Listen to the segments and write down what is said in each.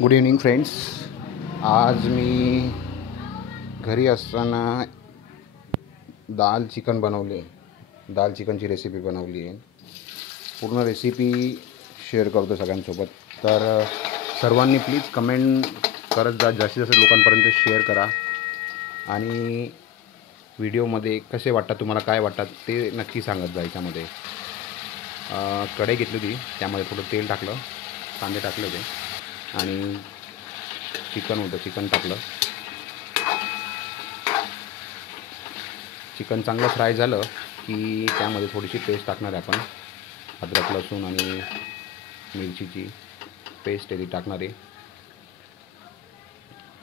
Good evening friends. आज मी घरी असताना दाल चिकनची रेसिपी बनवली आहे. पूर्ण रेसिपी शेअर करतो सगळ्यांसोबत. तर सर्वांनी प्लीज कमेंट करत जा, जास्तीत जास्त लोकांपर्यंत शेअर करा. आणि व्हिडिओमध्ये कसे वाटतात, तुम्हाला काय वाटतात ते नक्की सांगत जा. याच्यामध्ये कढई घेतली होती, त्यामध्ये थोडं तेल टाकलं, कांदे टाकले होते आणि चिकन टाकलं. चिकन चांगलं फ्राय झालं की त्यामध्ये थोडीशी पेस्ट टाकणार आहे आपण. अद्रक लसूण आणि मिरचीची पेस्ट आहे ती टाकणार आहे.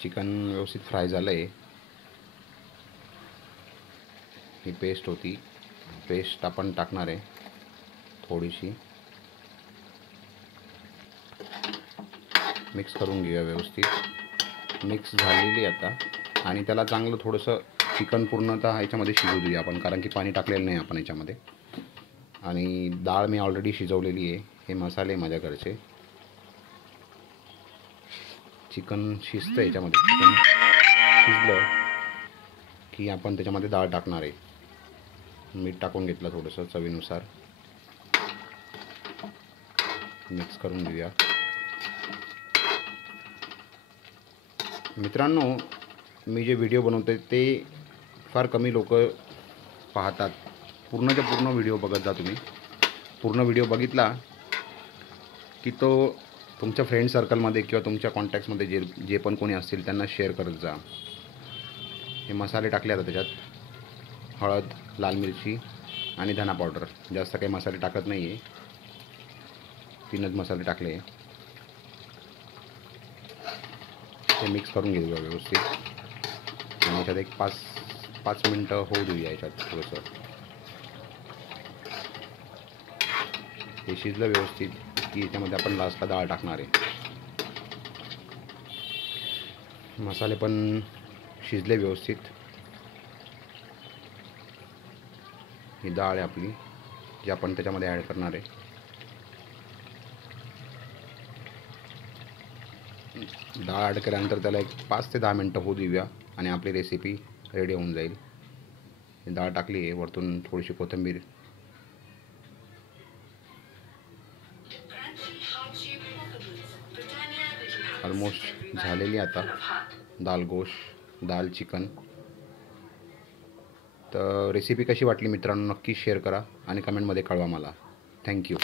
चिकन व्यवस्थित फ्राय झालं आहे. ही पेस्ट होती, पेस्ट आपण टाकणार आहे थोडीशी. मिक्स करून घेऊया व्यवस्थित. मिक्स झालेली आता. आणि त्याला चांगलं थोडंसं चिकन पूर्णतः ह्याच्यामध्ये शिजू देऊया आपण, कारण की पाणी टाकलेलं नाही आपण याच्यामध्ये. आणि डाळ मी ऑलरेडी शिजवलेली आहे. हे मसाले माझ्याकडचे. चिकन शिजतं याच्यामध्ये. चिकन शिजलं की आपण त्याच्यामध्ये डाळ टाकणार आहे. मीठ टाकून घेतलं थोडंसं चवीनुसार. मिक्स करून घेऊया. मित्रांनो, मी जे व्हिडिओ बनवतो ते फार कमी लोक पाहतात. पूर्णच्या पूर्ण व्हिडिओ बघत जा तुम्ही. पूर्ण व्हिडिओ बघितला की तो तुमच्या फ्रेंड सर्कलमध्ये किंवा तुमच्या कॉन्टॅक्ट्समध्ये जे पण कोणी असतील त्यांना शेअर करत जा. हे मसाले टाकले आता त्याच्यात. हळद, लाल मिरची आणि धना पावडर. जास्त काही मसाले टाकत नाही आहे, 3च मसाले टाकले. ते मिक्स करून घेऊया व्यवस्थित. आणि याच्यात एक 5 मिनटं होऊ देऊया याच्यात थोडंसं. हे शिजलं व्यवस्थित की याच्यामध्ये आपण लास्टला डाळ टाकणार आहे. मसाले पण शिजले व्यवस्थित. ही डाळ आहे आपली, जी आपण त्याच्यामध्ये ॲड करणार आहे. डाळ ॲड केल्यानंतर त्याला एक 5 ते 10 मिनटं होऊ देऊया आणि आपली रेसिपी रेडी होऊन जाईल. डाळ टाकली आहे, वरतून थोडीशी कोथिंबीर. ऑलमोस्ट झालेली आता दाल चिकन. तर रेसिपी कशी वाटली मित्रांनो, नक्की शेअर करा आणि कमेंटमध्ये कळवा मला. थँक्यू.